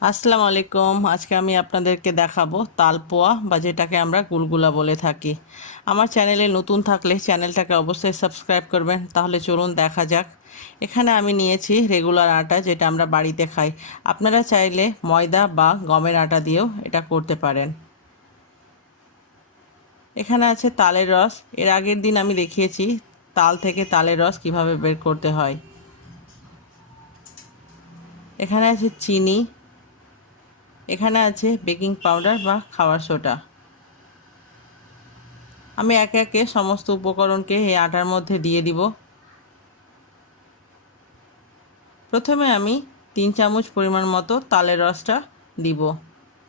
আসসালামু আলাইকুম। আজকে আমি আপনাদেরকে দেখাবো তালপোয়া বা যেটাকে আমরা গুলগুলা বলে থাকি। আমার চ্যানেলে নতুন থাকলে চ্যানেলটাকে অবশ্যই সাবস্ক্রাইব করবেন। তাহলে চলুন দেখা যাক। এখানে আমি নিয়েছি রেগুলার আটা, যেটা আমরা বাড়িতে খাই। আপনারা চাইলে ময়দা বা গমের আটা দিয়েও এটা করতে পারেন। এখানে আছে তালের রস। এর আগের দিন আমি দেখিয়েছি তাল থেকে তালের রস কিভাবে বের করতে হয়। এখানে আছে চিনি। এখানে আছে বেকিং পাউডার বা খাওয়ার সোডা। আমি একে একে সমস্ত উপকরণকে এই আটার মধ্যে দিয়ে দিব। প্রথমে আমি 3 চামচ পরিমাণ মতো তালের রসটা দিব।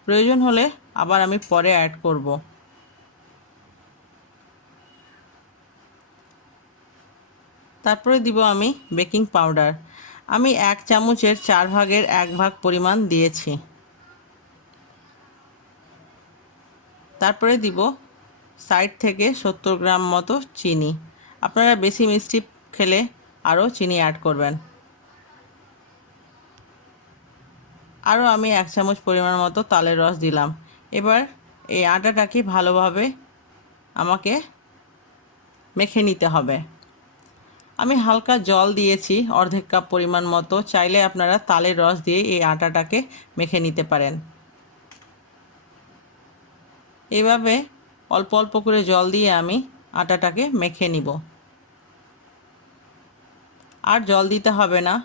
প্রয়োজন হলে আবার আমি পরে অ্যাড করব। তারপরে দিব আমি বেকিং পাউডার। আমি 1 চামচের 4 ভাগের 1 ভাগ পরিমাণ দিয়েছি। তারপরে দিব 60 থেকে 70 গ্রাম মতো চিনি। আপনারা বেশি মিষ্টি খেলে আরও চিনি অ্যাড করবেন। আরও আমি 1 চামচ পরিমাণ মতো তালের রস দিলাম। এবার এই আটাটাকে ভালোভাবে আমাকে মেখে নিতে হবে। আমি হালকা জল দিয়েছি অর্ধেক কাপ পরিমাণ মতো। চাইলে আপনারা তালের রস দিয়ে এই আটাটাকে মেখে নিতে পারেন। এভাবে অল্প অল্প করে জল দিয়ে আমি আটাটাকে মেখে নিব। আর জল দিতে হবে না।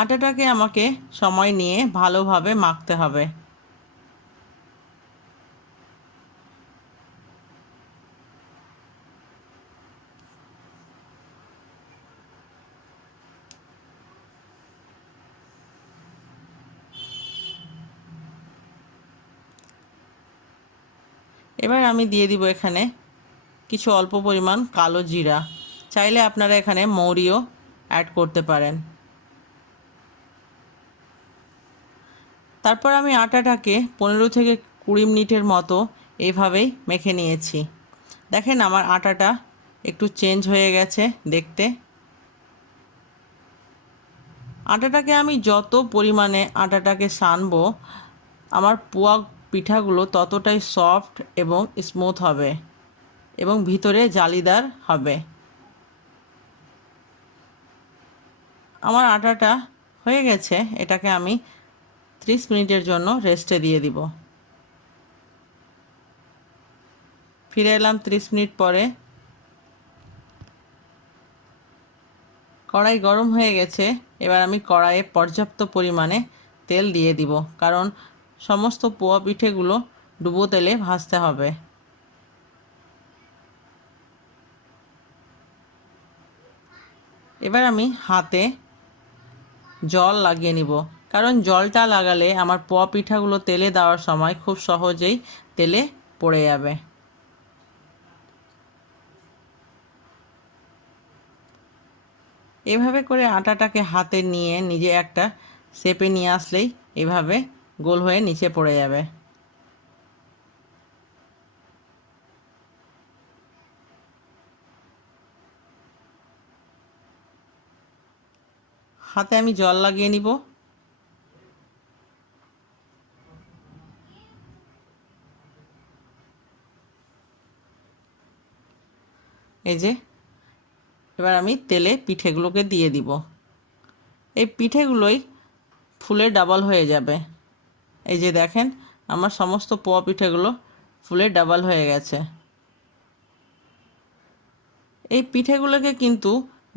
আটাটাকে আমাকে সময় নিয়ে ভালোভাবে মাখতে হবে। এবার আমি দিয়ে দিব এখানে কিছু অল্প পরিমাণ কালো জিরা। চাইলে আপনারা এখানে মৌরিও অ্যাড করতে পারেন। তারপর আমি আটাটাকে 15 থেকে 20 মিনিটের মতো এইভাবেই মেখে নিয়েছি। দেখেন আমার আটাটা একটু চেঞ্জ হয়ে গেছে দেখতে। আটাটাকে আমি যত পরিমাণে আটাটাকে সানবো, আমার পোয়া পিঠাগুলো ততটাই সফট এবং স্মুথ হবে এবং ভিতরে জালিদার হবে। আমার আটাটা হয়ে গেছে। এটাকে আমি 30 মিনিটের জন্য রেস্টে দিয়ে দিব। ফিরে এলাম 30 মিনিট পরে। কড়াই গরম হয়ে গেছে। এবার আমি কড়াইয়ে পর্যাপ্ত পরিমাণে তেল দিয়ে দিব, কারণ সমস্ত পোয়া পিঠেগুলো ডুবো তেলে ভাজতে হবে। এবার আমি হাতে জল লাগিয়ে নিব, কারণ জলটা লাগালে আমার পোয়া পিঠাগুলো তেলে দেওয়ার সময় খুব সহজেই তেলে পড়ে যাবে। এভাবে করে আটাটাকে হাতে নিয়ে নিজে একটা শেপে নিয়ে আসলেই এভাবে গোল হয়ে নিচে পড়ে যাবে। হাতে আমি জল লাগিয়ে নিব। এই যে এবার আমি তেলে পিঠেগুলোকে দিয়ে দিব। এই পিঠেগুলোই ফুলে ডাবল হয়ে যাবে। এই যে দেখেন আমার সমস্ত পোয়া পিঠেগুলো ফুলে ডাবল হয়ে গেছে। এই পিঠেগুলোকে কিন্তু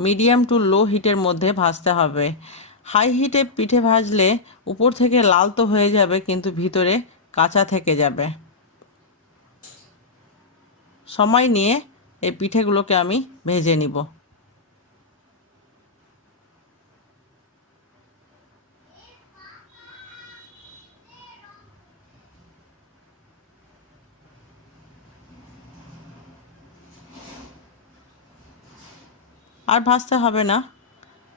মিডিয়াম টু লো হিটের মধ্যে ভাজতে হবে। হাই হিটে পিঠে ভাজলে উপর থেকে লাল তো হয়ে যাবে, কিন্তু ভিতরে কাঁচা থেকে যাবে। সময় নিয়ে এই পিঠেগুলোকে আমি ভেজে নিব। আর ভাজতে হবে না,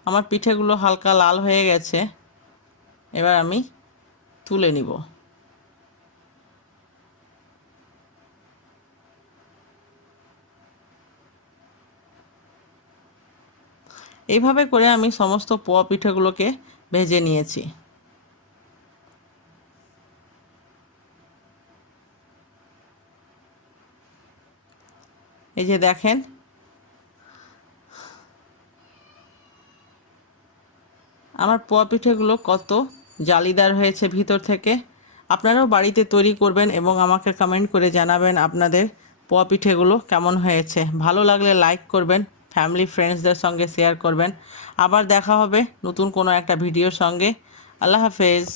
আমার পিঠেগুলো হালকা লাল হয়ে গেছে। এবার আমি তুলে নিব। এইভাবে করে আমি সমস্ত পোয়া পিঠেগুলোকে ভেজে নিয়েছি। এই যে দেখেন আমার পোয়া পিঠেগুলো কত জালিদার হয়েছে ভিতর থেকে। আপনারাও বাড়িতে তৈরি করবেন এবং আমাকে কমেন্ট করে জানাবেন আপনাদের পোয়া পিঠেগুলো কেমন হয়েছে। ভালো লাগলে লাইক করবেন, ফ্যামিলি ফ্রেন্ডসদের সঙ্গে শেয়ার করবেন। আবার দেখা হবে নতুন কোনো একটা ভিডিওর সঙ্গে। আল্লাহ হাফেজ।